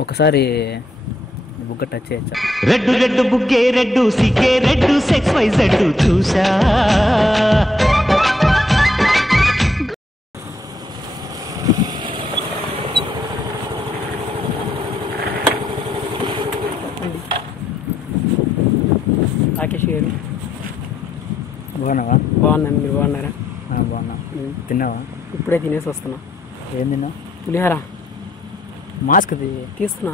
ఒకసారి బుగ్గ టచ్ చేయొచ్చా? రెడ్డు రెడ్డు బుగ్గే రెడ్డు సిగ్గే రెడ్డు సెక్స్ వై జెడ్ చూసా రాకేష్ గారు బాగున్నావా? బాగున్నాను, మీరు బాగున్నారా? బాగున్నా. తిన్నావా? ఇప్పుడే తినేసి వస్తున్నా. ఏం తిన్నా? పులిహార. మాస్క్ తీస్తున్నా,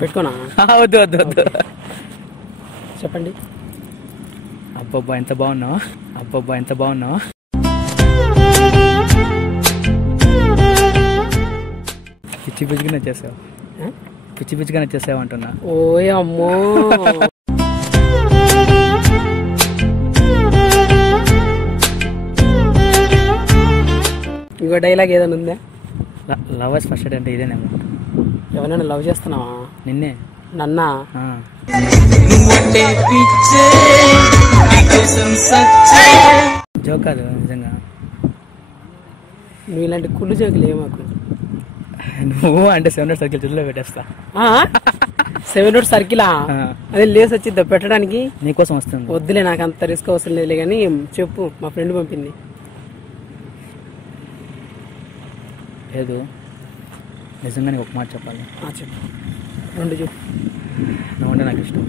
పెట్టుకోనా? వద్దు వద్దు వద్దు. చెప్పండి. అబ్బబ్బా ఎంత బాగున్నావు, అబ్బబ్బా ఎంత బాగున్నావు. పిచ్చి పిచ్చిగా నచ్చేసావు, పిచ్చి పిచ్చిగా నచ్చేసావు అంటున్నా. ఓయ్ అమ్మో. ఇంకో డైలాగ్ ఏదైనా ఉందా? లవర్స్ ఫస్ట్ అంటే ఇదేనేమో. ఎవరైనా లవ్ చేస్తున్నావా? నిన్నే. నన్నా? జోక్ కాదు నిజంగా. నువ్వు ఇలాంటి కుళ్ళు జోకులు ఏమాకు. నువ్వు అంటే 7 సర్కిల్ చుట్టూ పెట్టేస్తా. 7 సర్కిలా? అదే లేస్ వచ్చిద్దా పెట్టడానికి? నీకోసం వస్తుంది. వద్దులే, నాకు అంత రిస్క్ అవసరం లేదులే. కానీ చెప్పు, మా ఫ్రెండ్ పంపింది. లేదు నిజంగా నీకు ఒక మాట చెప్పాలి. చెప్పు. 2 చెప్పు. నువ్వు అంటే నాకు ఇష్టం.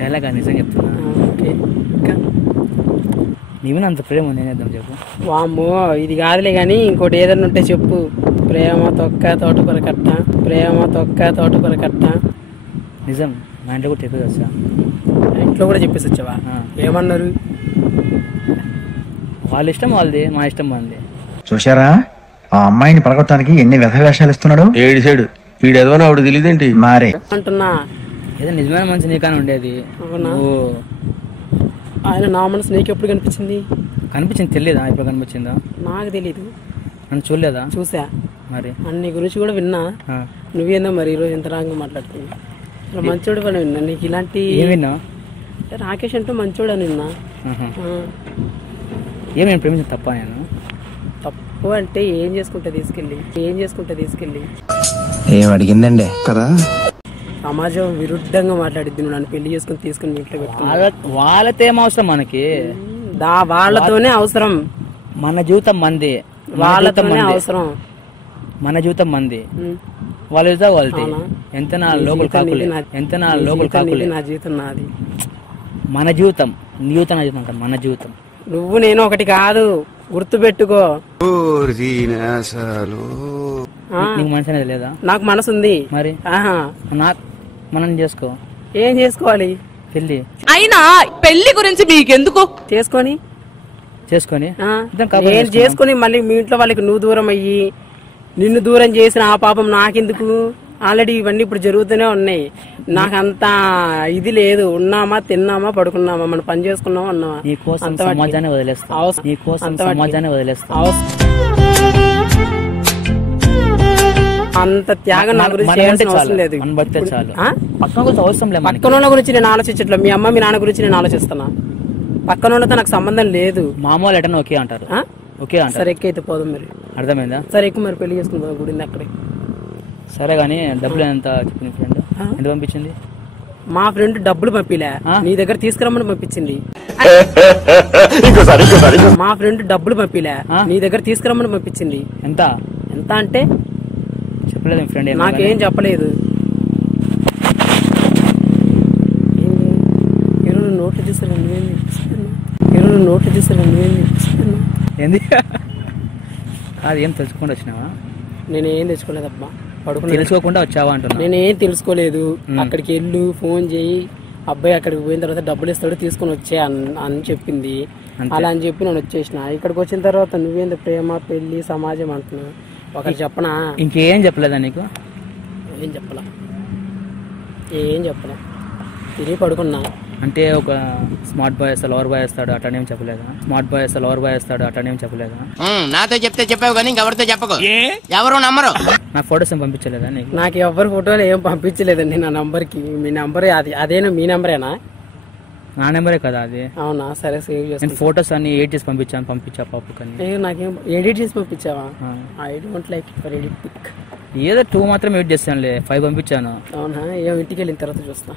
డైలాగ్ నిజంగా చెప్తున్నా. నీవు అంత ప్రేమ ఉంది, నేనేద్దాం చెప్పు. వామ్మో, ఇది కాదులే కానీ ఇంకోటి ఏదన్నా ఉంటే చెప్పు. ప్రేమ తొక్క తోటకూర కట్ట, ప్రేమ తొక్క తోటకూర కట్ట. నిజం, మా ఇంట్లో కూడా చెప్పేది వచ్చా. ఇంట్లో కూడా చెప్పేసి వచ్చావా? ఏమన్నారు? వాళ్ళ ఇష్టం వాళ్ళది, మా ఇష్టం వాళ్ళది. చూశారా ఆ అమ్మాయిని పడగొట్టడానికి ఎన్ని వ్యధ వేషాలు ఇస్తున్నాడు. ఏడు సైడు వీడు ఎదవని ఆవిడ తెలియదేంటి మారే అంటున్నా. ఏదో నిజమైన మంచి నీకానే ఉండేది. ఆయన నా మనసు నీకు ఎప్పుడు కనిపించింది? కనిపించింది, తెలియదా? ఇప్పుడు కనిపించిందా? నాకు తెలీదు. నన్ను చూడలేదా? చూసా మరి. అన్ని గురించి కూడా విన్నా. నువ్వేందో మరి ఈరోజు ఇంత రాంగా మాట్లాడుతున్నావు. మంచోడు పని విన్నా. నీకు ఇలాంటి విన్నా? రాకేష్ అంటూ మంచోడు అని విన్నా. ఏమేమి ప్రేమించిన తప్ప? నేను తప్పు అంటే ఏం చేసుకుంటా తీసుకెళ్ళి ఏం అడిగిందండి కదా. సమాజం విరుద్ధంగా మాట్లాడిద్ది. నువ్వు నన్ను పెళ్లి చేసుకుని తీసుకుని ఇంట్లో పెట్టుకున్నా. వాళ్ళతో ఏం అవసరం మనకి? వాళ్ళతోనే అవసరం. మన జీవితం మంది, వాళ్ళతోనే అవసరం. మన జీవితం మంది, వాళ్ళ జీవితం వాళ్ళది. ఎంత నా లోకల్ కాకులే, ఎంత నా లోకల్ కాకులే. నా జీవితం నాది. మన జీవితం, నీ జీవితం నా జీవితం, మన జీవితం. నువ్వు నేను ఒకటి కాదు, గుర్తు పెట్టుకో. నీకు మనసు అనేది లేదా? నాకు మనసు ఉంది. మరి మనం చేసుకో. ఏం చేసుకోవాలి? పెళ్లి. అయినా పెళ్లి గురించి మీకెందుకు? చేసుకొని నేను చేసుకుని మళ్ళీ మీ ఇంట్లో వాళ్ళకి నువ్వు దూరం అయ్యి నిన్ను దూరం చేసిన ఆ పాపం నాకెందుకు? ఆల్రెడీ ఇవన్నీ ఇప్పుడు జరుగుతూనే ఉన్నాయి. నాకంత ఇది లేదు. ఉన్నామా, తిన్నామా, పడుకున్నామా, మనం పని చేసుకున్నామా, ఉన్నామా. సమాజాన్ని వదిలేస్తా. అంత త్యాగం నా గురించి చేయాల్సిన అవసరం లేదు. పక్కన గురించి నేను ఆలోచించట్లేదు. మీ అమ్మ మీ నాన్న గురించి నేను ఆలోచిస్తున్నా. పక్కన నాకు సంబంధం లేదు. మామూలు ఎటన్నా ఓకే అంటారు. సరే ఎక్కైతే పోదాం. మరి అర్థమైందా? సరే ఎక్కువ మరి పెళ్లి చేసుకుందాం గుడింది అక్కడే. సరే గానీ డబ్బులు ఎంత చెప్పింది ఫ్రెండ్? ఎంత పంపించింది? మా ఫ్రెండ్ డబ్బులు పంపిలే, నీ దగ్గర తీసుకురమ్మని పంపించింది. మా ఫ్రెండ్ డబ్బులు పంపిలే, నీ దగ్గర తీసుకురమ్మని పంపించింది. ఎంత ఎంత అంటే చెప్పలేదు మీ ఫ్రెండ్. నాకేం చెప్పలేదు. ఈరోజు నోట్లు తీసాను, నువ్వేం ఏంది? అది ఏం తెలుసుకోకుండా వచ్చినావా? నేనేం తెచ్చుకోలేదబ్బా. తెలుసుకోకుండా వచ్చావా అంటున్నా. నేనేం తెలుసుకోలేదు. అక్కడికి వెళ్ళు, ఫోన్ చేయి, అబ్బాయి అక్కడికి పోయిన తర్వాత డబ్బులు ఇస్తాడు తీసుకుని వచ్చే అని చెప్పింది. అలా అని చెప్పి నేను వచ్చేసిన. ఇక్కడికి వచ్చిన తర్వాత నువ్వేంది ప్రేమ, పెళ్లి, సమాజం అంటున్నావు. ఒకటి చెప్పనా? ఇంకేం చెప్పలేదా నీకు? ఏం చెప్పలా. తిరిగి పడుకున్నా. అంటే ఒక స్మార్ట్ బాయ్ అసలు లవర్ బాయ్ వేస్తాడు అటనేం చెప్పలేదా? నాతో చెప్తే చెప్పావు కానీ ఇంకెవరితో చెప్పకు, ఎవరు నమ్మరు. నా ఫోటోస్ ఏం పంపించలేదా నీకు? నాకు ఎవరి ఫోటోలు ఏం పంపించలేదండి నా నంబర్కి. మీ నంబర్ అదేనా? మీ నంబరేనా? నా నెంబరే కదా అది. అవునా, సరే సేవ్ చేస్తా. నేను ఫొటోస్ అన్ని ఎడిట్ చేసి పంపించా పాప కానీ. నాకేం ఎడిట్ చేసి పంపించావా? I don't like it for edit pic. ఏదో 2 మాత్రం ఎడిట్ చేస్తానులే, 5 పంపించాను. అవునా, ఏం ఇంటికి వెళ్ళిన తర్వాత చూస్తా.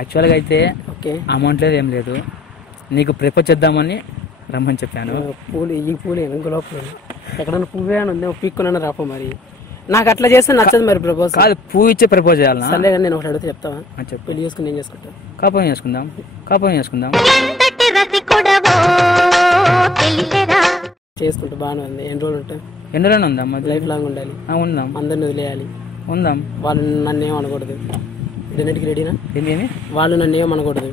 యాక్చువల్గా అయితే ఓకే, అమౌంట్ లేదు ఏం లేదు, నీకు ప్రిపేర్ చేద్దామని రమ్మని చెప్పాను. పూలు ఈ పూలు గులాబ్ పూలు ఎక్కడన్నా పువ్వే అని ఉంది, పిక్కున్నా రాపో. మరి నాకు అట్లా చేస్తే నచ్చదు. మరి ప్రపోజ్ కాదు, పువ్వు ఇచ్చే ప్రపోజ్ చేయాలన్నా? సరే కానీ నేను ఒకటి అడిగితే చెప్తావా? చెప్పు. పెళ్లి చేసుకుని నేను చేసుకుంటాను. కాపురం చేసుకుందాం. చేసుకుంటే బాగానే ఉంది. ఎన్ని రోజులు ఉంటాయి? ఎన్ని రోజులు ఉందాం? లైఫ్ లాంగ్ ఉండాలి. ఉందాం. అందరిని వదిలేయాలి. ఉందాం. వాళ్ళు నన్ను ఏం అనకూడదు. డిన్నర్కి రెడీనా? ఏంటి? వాళ్ళు నన్ను ఏం అనకూడదు.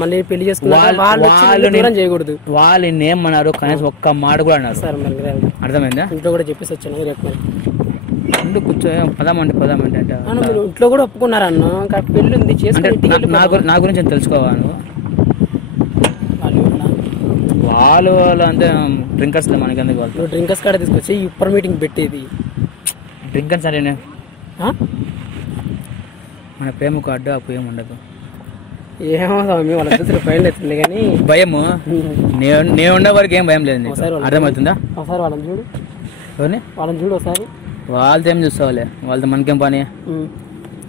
మళ్ళీ పెళ్లి చేసుకున్నా వాళ్ళు చేయకూడదు. వాళ్ళు ఏమన్నారు కనీసం ఒక్క మాట కూడా అన్నారు. సరే మరి అర్థమైందా? ఇంట్లో కూడా చెప్పేసి వచ్చాను రేపు. మరి ఇంట్లో కూర్చో పదామంటే అంటే మీరు ఇంట్లో కూడా ఒప్పుకున్నారా అన్న? పెళ్లి ఉంది చేసుకుంటే నా గురించి తెలుసుకోవాలి నువ్వు. వాళ్ళు అంటే డ్రింకర్స్ మనకి ఎందుకు? వాళ్ళు నువ్వు డ్రింకర్స్ కాడ తీసుకొచ్చి ఇప్పర్ మీటింగ్ పెట్టేది. డ్రింకర్స్ అంటే మన ప్రేమకు అడ్డు అప్పు ఏమి ఉండదు. ఏమో స్వామి, వాళ్ళ దృష్టిలో భయం లేదు కానీ భయము నేను ఉండే వరకు ఏం భయం లేదు. అర్థమవుతుందా? ఒకసారి వాళ్ళని చూడు. వాళ్ళని చూడు ఒకసారి. వాళ్ళతో ఏం చూస్తావులే, వాళ్ళతో మనకేం పని?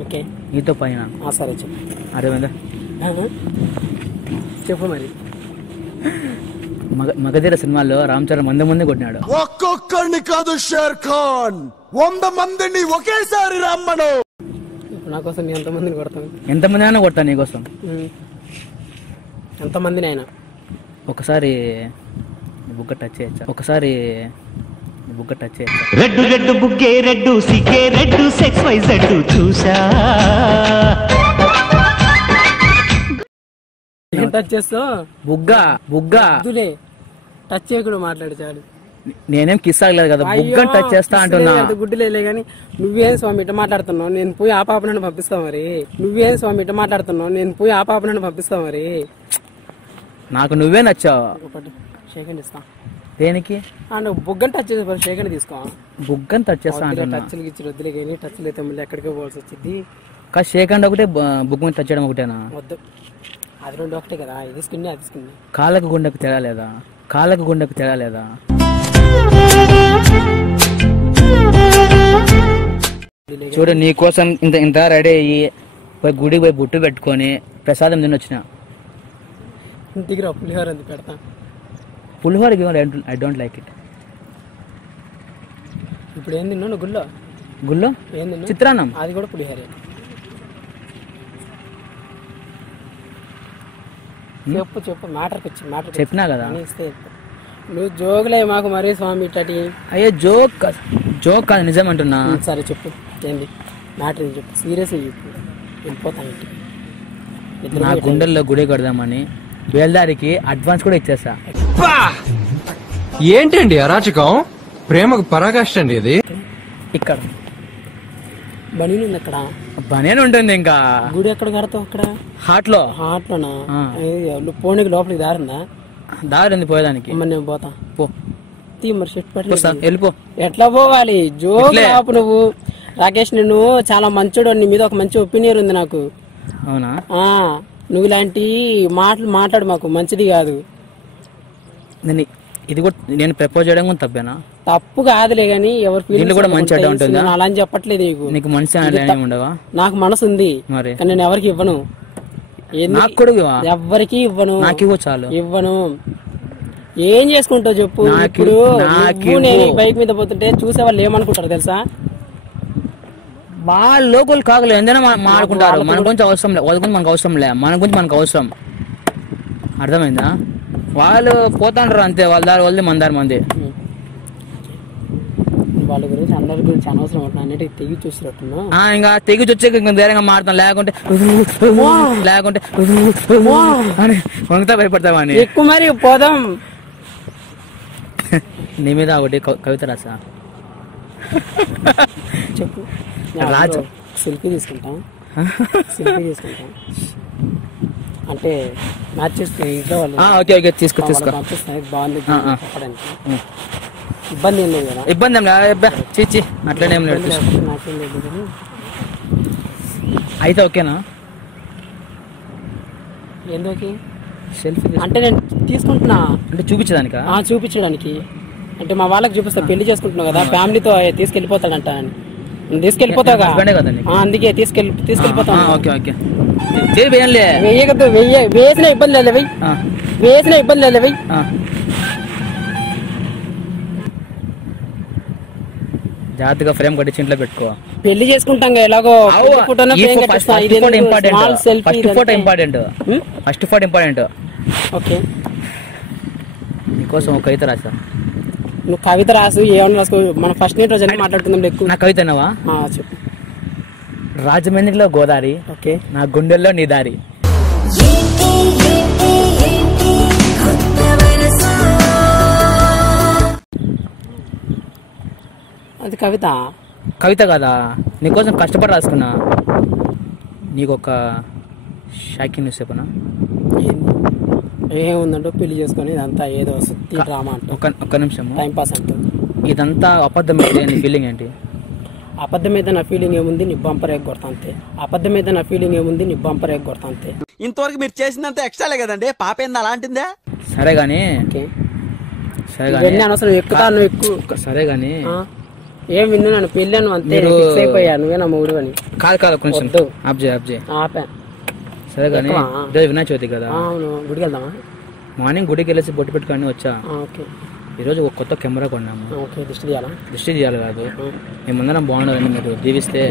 ఓకే, నీతో పని. సరే చెప్పు. అర్థమైందా? చెప్పు మరి. మగధీర సినిమాలో రామ్ చరణ్ మంది కొట్టినాడు. ఒక్కొక్కడిని కాదు షేర్ ఖాన్, 100 మందిని ఒకేసారి రమ్మను. నా కోసం ఎంతమందిని కొడతాను? ఎంతమంది అయినా కొడతాను నీకోసం. ఎంతమందిని అయినా. ఒకసారి బుగ్గ టచ్ చేయొచ్చా? ఒకసారి బుగ్గ టచ్ చేయొచ్చా? రెడ్డు రెడ్డు బుగ్గే రెడ్డు సిగ్గే రెడ్డు సెక్స్ వై జెడ్ చూసా. ఏం టచ్ చేస్తావు? బుగ్గ టచ్ చేయకుండా మాట్లాడు చాలు. నేనేం కిస్ అవ్వలేదు కదా, బుగ్గ టచ్ చేస్తా అంటున్నా. గుడ్డులే కానీ నువ్వేం స్వామి ఇట్ట మాట్లాడుతున్నావు? నేను పోయి ఆ పాపనని పంపిస్తా మరి. నువ్వేం స్వామి ఇట్ట మాట్లాడుతున్నావు? నేను పోయి ఆ పాపనని పంపిస్తా మరి. నాకు నువ్వే నచ్చావు. ఒకటి షేకండ్ ఇస్తా. దేనికి? నువ్వు బుగ్గని టచ్ చేసే షేకండ్ తీసుకో. బుగ్గని టచ్ చేస్తా అంటున్నా. టచ్లు గిచ్చులు వద్దులే కానీ టచ్లు అయితే మళ్ళీ ఎక్కడికి పోవాల్సి వచ్చింది. కానీ షేకండ్ ఒకటే, బుగ్గ మీద టచ్ చేయడం ఒకటేనా? వద్దు, అది రెండు ఒకటే కదా. ఇది స్కిన్ అది స్కిన్. కాళ్ళకు గుండెకు తేడా లేదా? కాళ్ళకు గుండెకు తేడా లేదా? చూడు, నీ కోసం ఇంత రెడీ అయ్యి పోయి గుడికి పోయి బుట్టు పెట్టుకొని ప్రసాదం తినొచ్చిన. ఇంటికి రా, పులిహోర ఎందుకు పెడతా? పులిహోర ఐ డోంట్ లైక్ ఇట్. ఇప్పుడు ఏం తిన్నావు నువ్వు గుళ్ళో? గుళ్ళో ఏం తిన్నావు? చిత్రాన్నం. అది కూడా పులిహోరే. చెప్పు మ్యాటర్కి వచ్చి మ్యాటర్ చెప్పినా కదా. నువ్వు జోకులే మాకు మరీ స్వామి ఇట్టటి. అయ్యో జోక్ కాదు, నిజం అంటున్నా. సరే చెప్పు, ఏంది మ్యాటర్ ఏం చెప్పు, సీరియస్ చెప్పు. వెళ్ళిపోతాను ఇంటికి. నా గుండెల్లో గుడి కడదామని బేల్దారికి అడ్వాన్స్ కూడా ఇచ్చేసా. ఏంటండి అరాచకం? ప్రేమకు పరాకాష్ట అండి ఇది. ఇక్కడ బనీన్ ఉంది. అక్కడ బనీన్ ఉంటుంది. ఇంకా గుడి ఎక్కడ కడతావు? అక్కడ హాట్లోనా? పోనీకి లోపలికి దారిందా? దారి ఉంది పోయేదానికి. మరి నేను పోతా. పో. మరి షర్ట్ పెట్టి వెళ్ళిపో. ఎట్లా పోవాలి? జోకు నువ్వు రాకేష్, నిన్ను చాలా మంచోడు, నీ మీద ఒక మంచి ఒపీనియన్ ఉంది నాకు. అవునా? నువ్వు ఇలాంటి మాటలు మాట్లాడు, మాకు మంచిది కాదు. ఇది కూడా నేను ప్రపోజ్ చేయడం కూడా తప్పేనా? తప్పు కాదులే గానీ ఎవరు కూడా మంచి అడ్డ ఉంటుంది. అలా అని చెప్పట్లేదు నీకు మంచి ఉండవా? నాకు మనసు ఉంది, మరి కానీ నేను ఎవరికి ఇవ్వను. ఎవరికి ఇవ్వను. నాకు చాలు. ఇవ్వను. ఏం చేసుకుంటావు చెప్పు? ఇప్పుడు నేను బైక్ మీద పోతుంటే చూసే వాళ్ళు ఏమనుకుంటారు తెలుసా? వాళ్ళ లోకల్ కాగలు ఎందైనా మాడుకుంటారు. మన గురించి అవసరం లేదు, వాళ్ళ గురించి మనకు అవసరం లే, మన గురించి మనకు అవసరం. అర్థమైందా? వాళ్ళు పోతాంటారు అంతే, వాళ్ళ దారి వాళ్ళది, మన దారి మంది. వాళ్ళ గురించి అందరి గురించి అనవసరం అన్నిటికీ తెగి చూసినట్టున్నా. ఇంకా తెగి వచ్చే ధైర్యంగా మారుతాం, లేకుంటే వంగతా భయపడతావా అని. ఎక్కువ మరి పోదాం. నీ మీద ఒకటి కవిత రాసా. చెప్పు. రాజు సెల్ఫీ తీసుకుంటాం. అంటే మ్యాచ్ చేసుకుని ఇంట్లో వాళ్ళు. ఓకే తీసుకో. బాగుంది చెప్పడానికి. ఇబ్బంది ఏం లేదు కదా? ఇబ్బంది ఏం లేదు. చీచి అట్లనే ఏం లేదు. నాకేం లేదు. అయితే ఓకేనా? ఎందుకు సెల్ఫీ అంటే నేను తీసుకుంటున్నా అంటే చూపించడానికా? చూపించడానికి. అంటే మా వాళ్ళకి చూపిస్తా, పెళ్లి చేసుకుంటున్నావు కదా, ఫ్యామిలీతో తీసుకెళ్ళిపోతాడంట. తీసుకెళ్ళిపోతావుగా, హస్బెండే కదా నీకు? అందుకే తీసుకెళ్ళిపోతాను. Okay okay వేయంలే. వేయకద్దు, వేసిన ఇబ్బంది లేదు, వెయ్యి వేసిన ఇబ్బంది లేదు, వెయ్యి. జాగ్రత్తగా ఫ్రేమ్ కట్టించి ఇంట్లో పెట్టుకో. పెళ్లి చేసుకుంటాం ఎలాగో. First photo important. ఓకే, నీకోసం ఒక కవిత రాసా. నువ్వు కవిత రాసు, ఏమన్నా రాసుకో. మనం ఫస్ట్ నైట్ రోజు మాట్లాడుకుందాం. ఎక్కువ నా కవిత అన్నావా? చెప్పు. రాజమండ్రిలో గోదారి, ఓకే, నా గుండెల్లో నీ దారి. అది కవిత. కవిత కదా, నీకోసం కష్టపడి రాసుకున్నా. నీకు ఒక షాకింగ్ న్యూస్ చెప్పనా? ఏముందంటే పెళ్లి చేసుకుని ఇదంతా ఏదో సుత్తి డ్రామా అంటే. ఒక్క నిమిషం, టైం పాస్ అంటుంది. ఇదంతా అబద్ధం అయితే నీ ఫీలింగ్ ఏంటి? అబద్ధం మీద నా ఫీలింగ్ ఏముంది, నీ బంపర్ ఎగ్ కొడతా అంతే. అబద్ధం మీద నా ఫీలింగ్ ఏముంది, నీ బంపర్ ఎగ్ కొడతా అంతే. ఇంతవరకు మీరు చేసిందంతా ఎక్స్ట్రాలే కదండి, పాప ఏంది అలాంటిందే? సరే గానీ అనవసరం, ఎక్కుతా నువ్వు ఎక్కువ. సరే గానీ ఏం విన్ను, నన్ను పెళ్ళాను అంతే, ఫిక్స్ అయిపోయా నువ్వే నా మూడు అని. కాదు కొంచెం ఆపా. సరే కానీ వినాయక చవితి కదా, అవును, గుడికి వెళ్దామా? మార్నింగ్ గుడికి వెళ్ళేసి బొట్టు పెట్టుకొని వచ్చా. ఓకే, ఈరోజు ఒక కొత్త కెమెరా కొన్నాము. ఓకే, దిష్టి తీయాలి కాదు, మేమందరం బాగుండాలని మీరు దీవిస్తే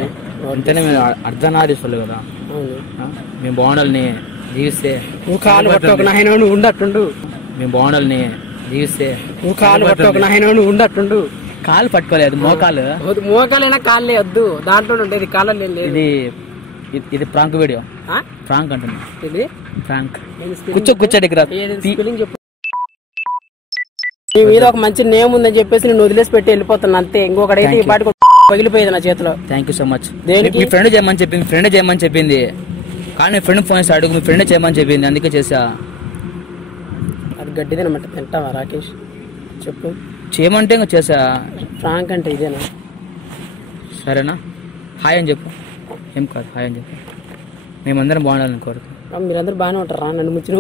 అంతేనే. మీరు అర్ధనారీసులు కదా, మేము బాగుండాలని దీవిస్తే. నువ్వు కాలు పట్టకు నాయన, నువ్వు ఉండట్టుండు. మేము బాగుండాలని దీవిస్తే. నువ్వు కాలు పట్టకు నాయన, నువ్వు ఉండట్టుండు. కాలు పట్టుకోలేదు, మోకాలైనా కాళ్ళే వద్దు, దాంట్లో ఉండేది కాళ్ళ. ఇది ప్రాంక్ వీడియో. ప్రాంక్ అంటున్నా, ఇది ప్రాంక్. కూర్చోండి, చెప్పు. నీ మీద ఒక మంచి నేమ్ ఉందని చెప్పేసి నేను వదిలేసి పెట్టి వెళ్ళిపోతున్నా అంతే. ఇంకొకడైతే ఈ పాటికి పగిలిపోయేది నా చేతిలో. Thank you so much. Me friend చేయమని చెప్పింది కానీ ఫ్రెండ్ ఫోన్ చేసి అడుగు, మీ ఫ్రెండ్ చేయమని చెప్పింది, అందుకే చేసా. అది గడ్డిదేనమాట, తింటావా రాకేష్? చెప్పు. చేయమంటే ఇంకా చేసా. ఫ్రాంక్ అంటే ఇదేనా? సరేనా? హాయ్ అని చెప్పు. ఏం కాదు, హాయ్ అని చెప్పు. మేమందరం బాగుండాలని కోరుకు. మీరందరూ బాగానే ఉంటారా? నన్ను ముచ్చిన